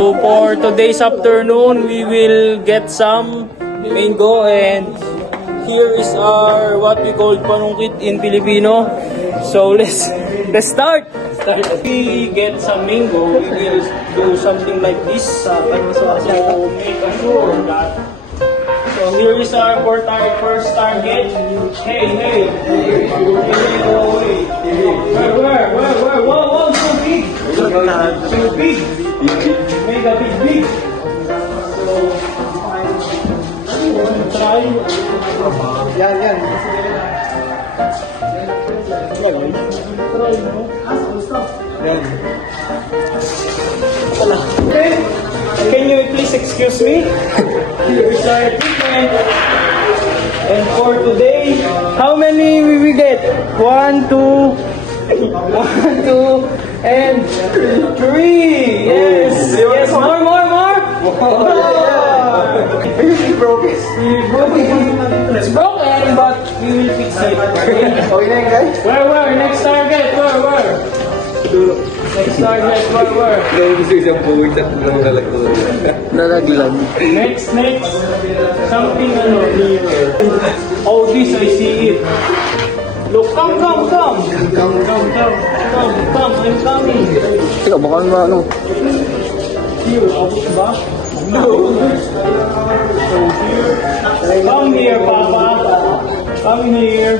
So for today's afternoon, we will get some mango, and here is our what we call panungkit in Filipino. So let's start. We get some mango, we will do something like this. So make sure that. So here is our first target. Hey, where? Whoa, so big. So big. Make a big. So, try. Yan. Try, no? Yan. Okay. Can you please excuse me? Here's our equipment. And for today, how many will we get? 1, 2, and 3. Yes. More. It's broken, but we will fix it. Okay na yun, guys? Where? Next target. Where? Next target. Where? Gusto isang buwit at nalaglag. Next. Something near. Oh, this I see it. Look, come. I'm coming. Teka, baka ano? Here, abot ba? No. So here. Come here, Papa. Come here.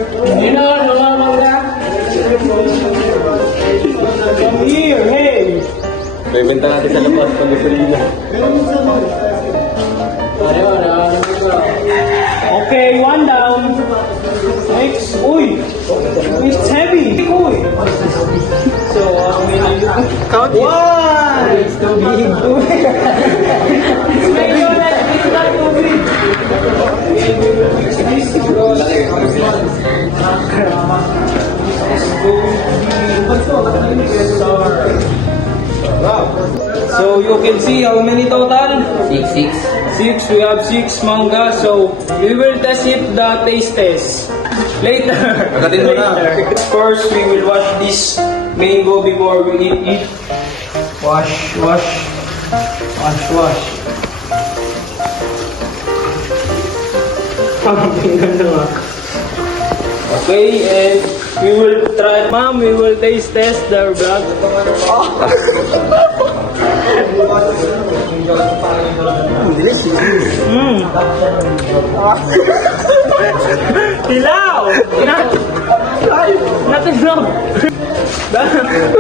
Come here, hey. Bebenta natin sa labas pag gasolina. Okay, one down. Next. Uy! It's heavy. Uy! So, count it. One! It's too big. Make sure that it's not too big. Okay, we will fix this because so you can see how many total? 6. We have 6 manga. So we will test if the taste test later. First, we will wash this mango before we eat it. Wash. Okay, and we will try. Ma'am, we will taste test their blood. Hilaw! Nothing wrong.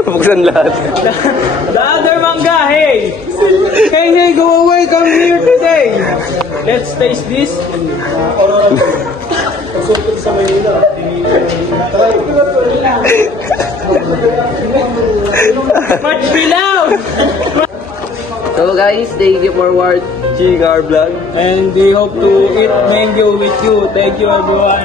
Buksan lahat. The other manga, hey, go away, come here today. Let's taste this. Much hilaw! So guys, thank you for watching our vlog. And we hope to eat mango with you. Thank you, everyone.